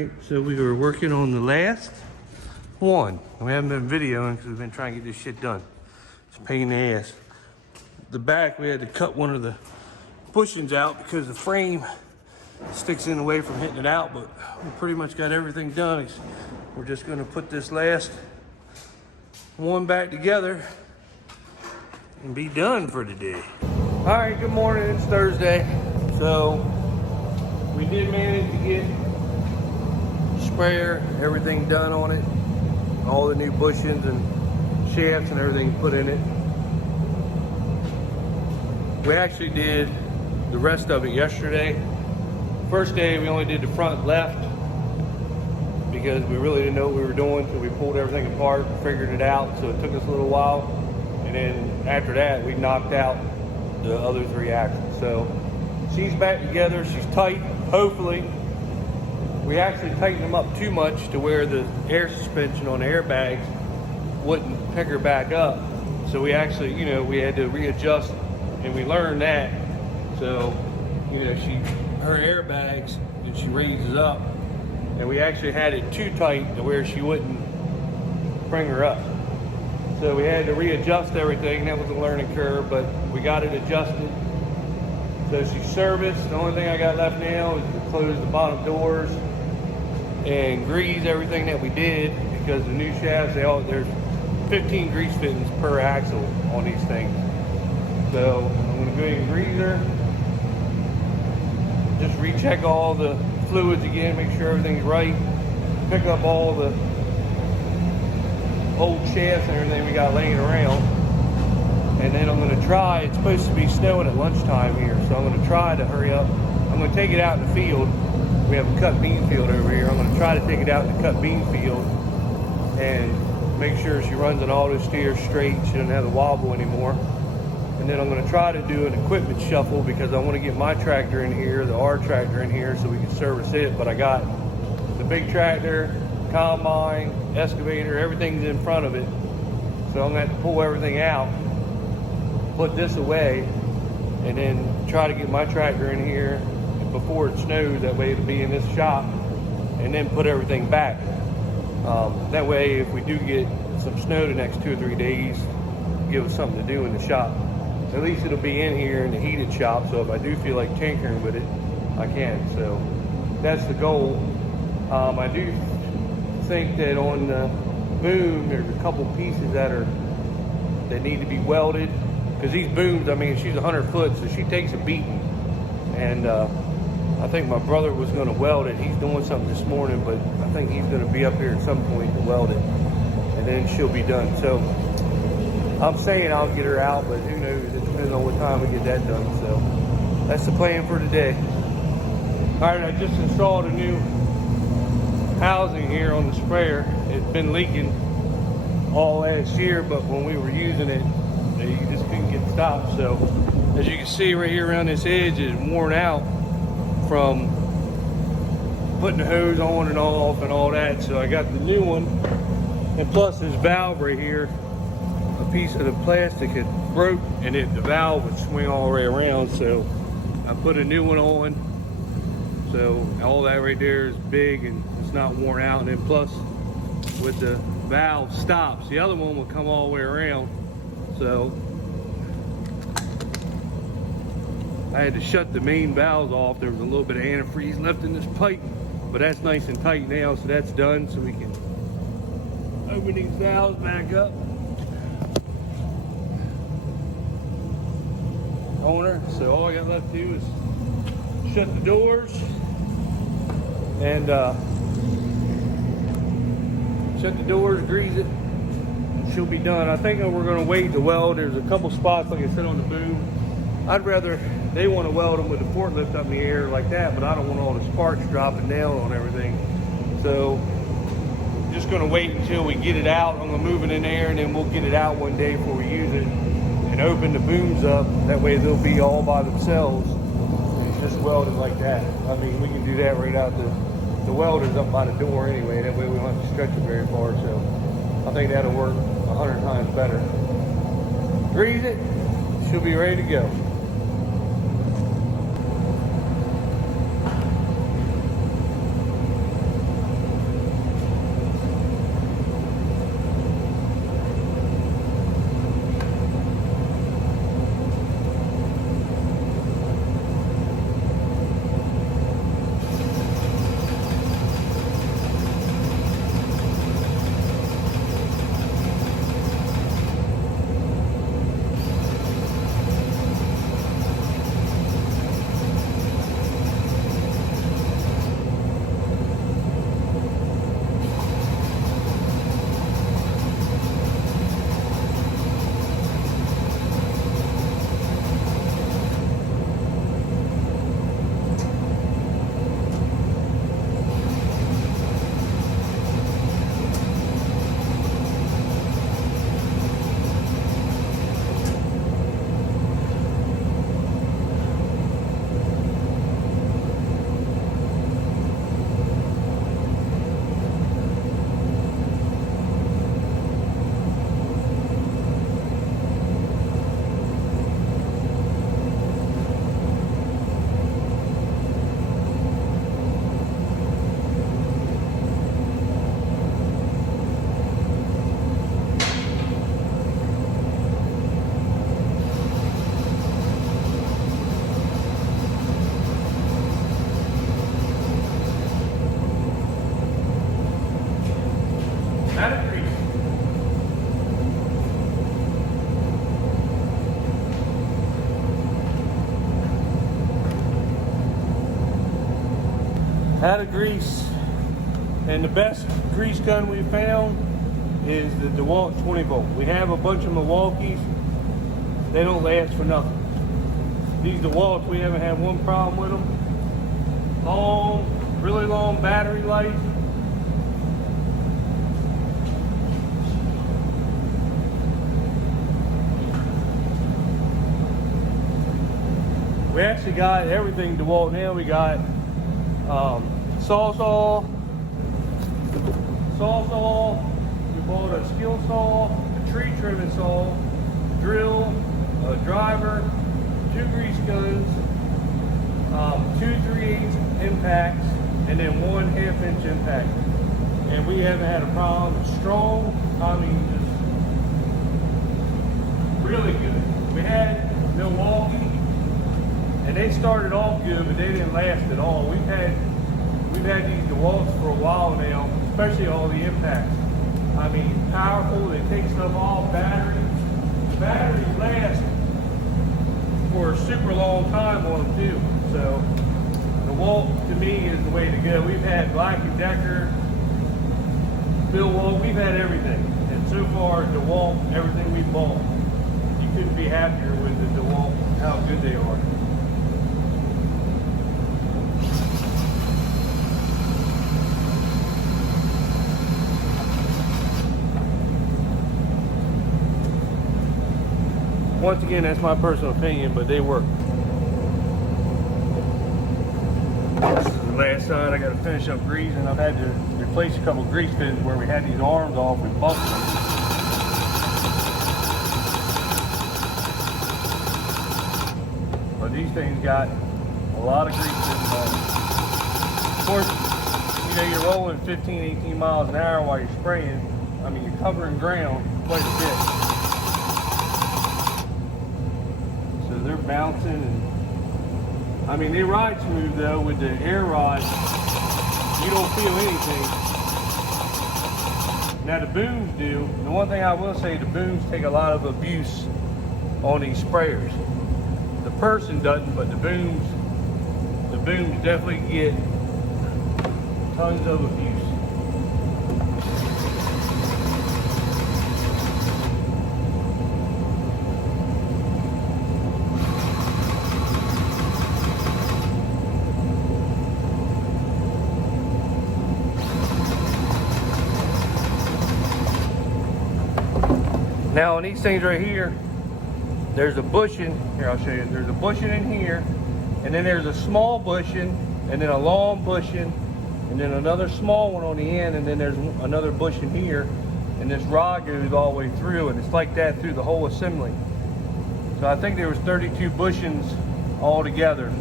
Alright, so we were working on the last one. We haven't been videoing because we've been trying to get this shit done. It's a pain in the ass. The back, we had to cut one of the bushings out because the frame sticks in the way from hitting it out, but we pretty much got everything done. We're just gonna put this last one back together and be done for today. Alright, good morning, it's Thursday. So, we did manage to get sprayer, everything done on it. All the new bushings and shafts and everything put in it. We actually did the rest of it yesterday. First day we only did the front left because we really didn't know what we were doing, so we pulled everything apart, figured it out, so it took us a little while. And then after that we knocked out the other three axles. So she's back together, she's tight, hopefully. We actually tightened them up too much to where the air suspension on the airbags wouldn't pick her back up. So we actually, we had to readjust, and we learned that. So, her airbags, and she raises up, and we actually had it too tight to where she wouldn't bring her up. So we had to readjust everything. That was a learning curve, but we got it adjusted. So she's serviced. The only thing I got left now is to close the bottom doors and grease everything that we did, because the new shafts, there's 15 grease fittings per axle on these things. So I'm gonna go ahead and grease her. Just recheck all the fluids again, make sure everything's right. Pick up all the old shafts and everything we got laying around. And then I'm gonna try, it's supposed to be snowing at lunchtime here, so I'm gonna try to hurry up. I'm gonna take it out in the field. We have a cut bean field over here. I'm gonna try to take it out in the cut bean field and make sure she runs an auto steer straight. She doesn't have the wobble anymore. And then I'm gonna try to do an equipment shuffle because I wanna get my tractor in here, the R tractor in here, so we can service it. But I got the big tractor, combine, excavator, everything's in front of it. So I'm gonna have to pull everything out, put this away, and then try to get my tractor in here before it snows. That way it'll be in this shop, and then put everything back. That way, if we do get some snow the next 2 or 3 days, give us something to do in the shop. At least it'll be in here in the heated shop, so if I do feel like tinkering with it, I can. So that's the goal. I do think that on the boom, there's a couple pieces that need to be welded, because these booms, she's 100 foot, so she takes a beating. And I think my brother was going to weld it. He's doing something this morning, but I think he's going to be up here at some point to weld it, and then she'll be done. So I'm saying I'll get her out, but who knows? It depends on what time we get that done. So that's the plan for today. All right, I just installed a new housing here on the sprayer. It's been leaking all last year, but when we were using it, you just couldn't get stopped. So as you can see right here around this edge, is worn out from putting the hose on and off and all that. So I got the new one, and plus this valve right here, a piece of the plastic had broke, and the valve would swing all the way around. So I put a new one on, so all that right there is big and it's not worn out. And then plus with the valve stops, the other one will come all the way around. So I had to shut the main valves off. There was a little bit of antifreeze left in this pipe, but that's nice and tight now, so that's done. So we can open these valves back up. On her. So all I got left to do is shut the doors and grease it, and she'll be done. I think we're going to wait to weld. There's a couple spots, like I said, on the boom. They want to weld them with the forklift up in the air like that, but I don't want all the sparks dropping down on everything. So I'm just going to wait until we get it out. I'm going to move it in there, and then we'll get it out one day before we use it and open the booms up. That way they'll be all by themselves. It's just welded like that. We can do that right out the welder's up by the door anyway. That way we don't have to stretch it very far. So I think that'll work 100 times better. Grease it, she'll be ready to go. Out of grease. Out of grease. And the best grease gun we found is the DeWalt 20 volt. We have a bunch of Milwaukees. They don't last for nothing. These DeWalts, we haven't had one problem with them. Long, really long battery life. We actually got everything DeWalt now. We got saw. We bought a skill saw, a tree trimming saw, drill, a driver, 2 grease guns, 2 3/8 impacts, and then 1 1/2-inch impact. And we haven't had a problem. It's strong. I mean, just really good. We had Milwaukee, and they started off good, but they didn't last at all. We've had these DeWalts for a while now, especially all the impacts. I mean, powerful. They take stuff off. Batteries last for a super long time on them too. So DeWalt to me is the way to go. We've had Black & Decker, Milwaukee, we've had everything. And so far DeWalt, everything we bought, you couldn't be happier with the DeWalt, how good they are. Once again, that's my personal opinion, but they work. This is the last side. I got to finish up greasing. I've had to replace a couple grease fins where we had these arms off. We busted them. But these things got a lot of grease fins on them. Of course, you know, you're rolling 15, 18 miles an hour while you're spraying. I mean, you're covering ground quite a bit. They're bouncing, and I mean, they ride smooth though. With the air rod, you don't feel anything. Now the booms do. The one thing I will say, the booms take a lot of abuse on these sprayers. The person doesn't, but the booms definitely get tons of abuse. Now on these things right here, there's a bushing. Here, I'll show you. There's a bushing in here, and then there's a small bushing, and then a long bushing, and then another small one on the end, and then there's another bushing here, and this rod goes all the way through, and it's like that through the whole assembly. So I think there was 32 bushings all together.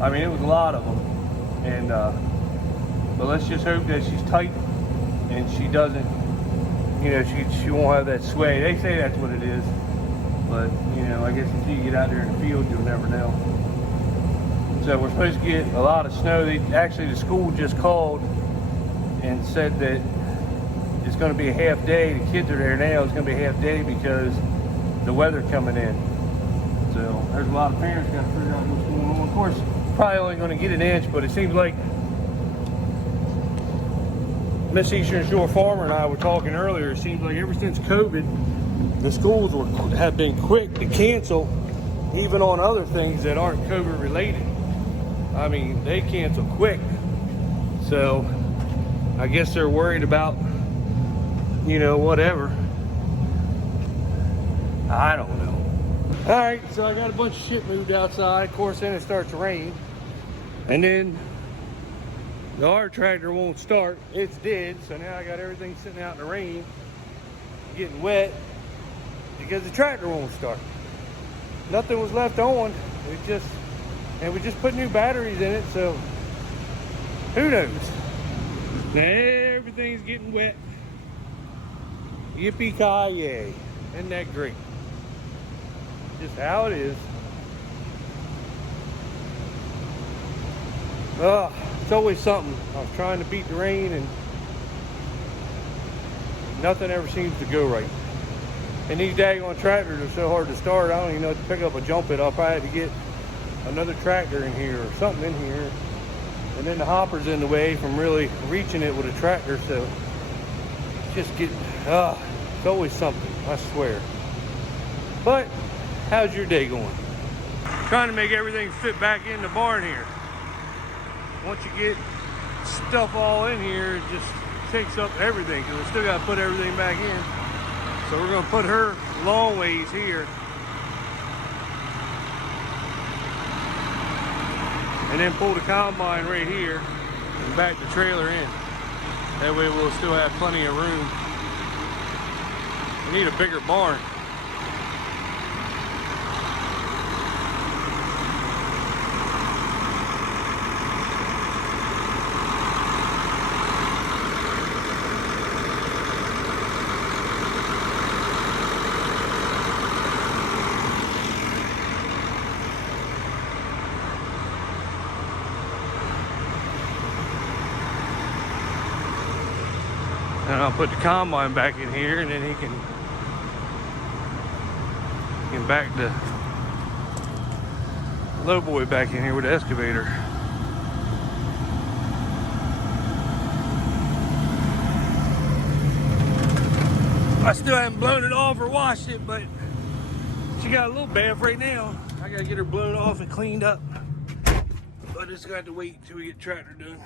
I mean, it was a lot of them, and but let's just hope that she's tight and she doesn't. You know, she won't have that sway. They say that's what it is. But, you know, I guess until you get out there in the field, you'll never know. So we're supposed to get a lot of snow. Actually, the school just called and said that it's going to be a half day. The kids are there now. It's going to be a half day because the weather coming in. So there's a lot of parents got to figure out what's going on. Of course, probably only going to get an inch, but it seems like Miss Eastern Shore Farmer and I were talking earlier. It seems like ever since COVID, the schools have been quick to cancel, even on other things that aren't COVID related. I mean, they cancel quick. So I guess they're worried about, you know, whatever. I don't know. All right, so I got a bunch of shit moved outside. Of course, then it starts to rain, and then the R tractor won't start. It's dead. So now I got everything sitting out in the rain, getting wet because the tractor won't start. Nothing was left on. And we just put new batteries in it. So who knows? Now everything's getting wet. Yippee-ki-yay. Isn't that great? Just how it is. It's always something. I was trying to beat the rain, and Nothing ever seems to go right. And these daggone tractors are so hard to start. I don't even know if to pick up or jump it. I'll probably have to get another tractor in here or something in here. And then the hopper's in the way from really reaching it with a tractor. So just get, it's always something, I swear. But how's your day going? Trying to make everything fit back in the barn here. Once you get stuff all in here, it just takes up everything because we still got to put everything back in. So we're going to put her long ways here. And then pull the combine right here and back the trailer in. That way we'll still have plenty of room. We need a bigger barn. And I'll put the combine back in here, and then he can back the low boy back in here with the excavator. I still haven't blown it off or washed it, but she got a little bath right now. I gotta get her blown off and cleaned up. But I just got to wait until we get the tractor done.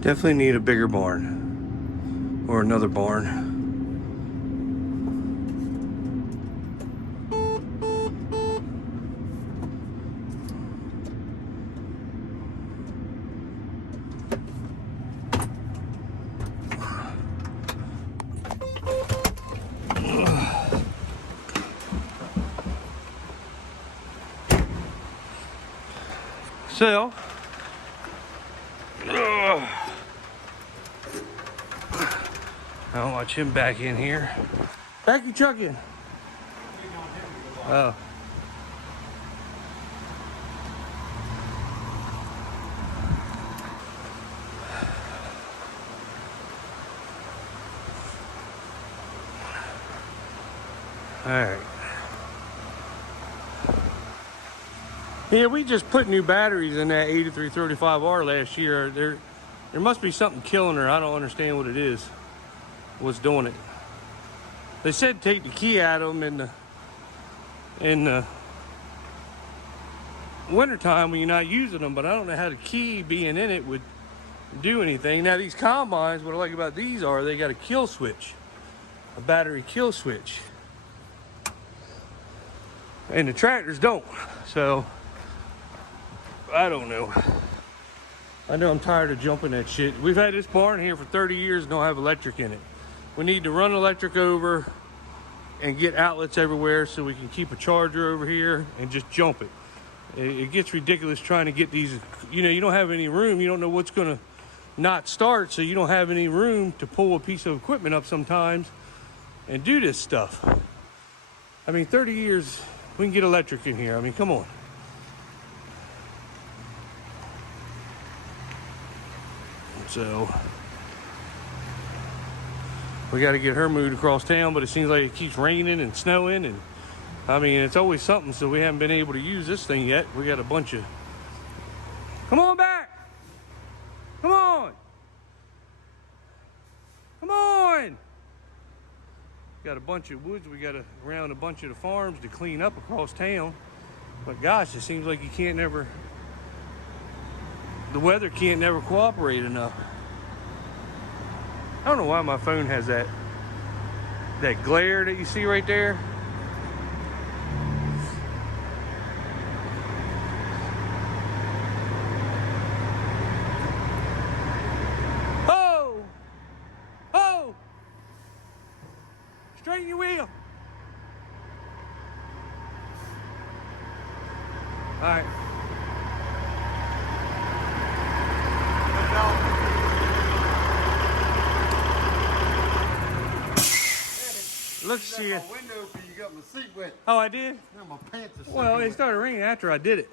Definitely need a bigger barn or another barn. So, I'll watch him back in here. Back your truck in. Oh. All right. Yeah, we just put new batteries in that 8335R last year. There must be something killing her. I don't understand what it is. What's doing it? They said take the key out of them in the wintertime when you're not using them, but I don't know how the key being in it would do anything. Now these combines, what I like about these are they got a kill switch, a battery kill switch, and the tractors don't. So I don't know. I know I'm tired of jumping that shit. We've had this barn here for 30 years and don't have electric in it. We need to run electric over and get outlets everywhere so we can keep a charger over here and just jump it. It gets ridiculous trying to get these, you don't have any room. You don't know what's gonna not start, so you don't have any room to pull a piece of equipment up sometimes and do this stuff. I mean, 30 years, we can get electric in here. I mean, come on. So we got to get her moved across town, but it seems like it keeps raining and snowing, and I mean, it's always something, so we haven't been able to use this thing yet. We got a bunch of, come on back, come on, come on. Got a bunch of woods we got to around a bunch of the farms to clean up across town, but gosh, it seems like you can't never, the weather can't never cooperate enough. I don't know why my phone has that glare that you see right there. Oh! Oh! Straighten your wheel. All right. let's see it. My window open, you got my seat wet. Oh, I did? Now my pants are Well, soaking it started raining after I did it.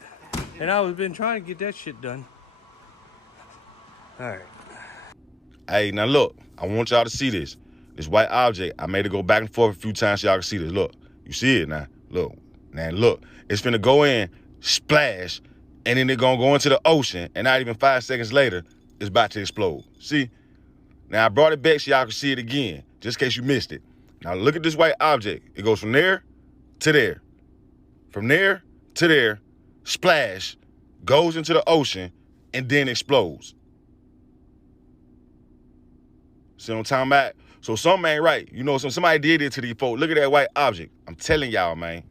And I was been trying to get that shit done. All right. Hey, now look, I want y'all to see this. This white object, I made it go back and forth a few times so y'all can see this. Look, you see it now. Look, now look. It's finna go in, splash, and then it's gonna go into the ocean, and not even 5 seconds later, it's about to explode. See? Now I brought it back so y'all can see it again, just in case you missed it. Now look at this white object. It goes from there to there. From there to there, splash, goes into the ocean, and then explodes. See what I'm talking about? So something ain't right. You know, somebody did it to these folks. Look at that white object. I'm telling y'all, man.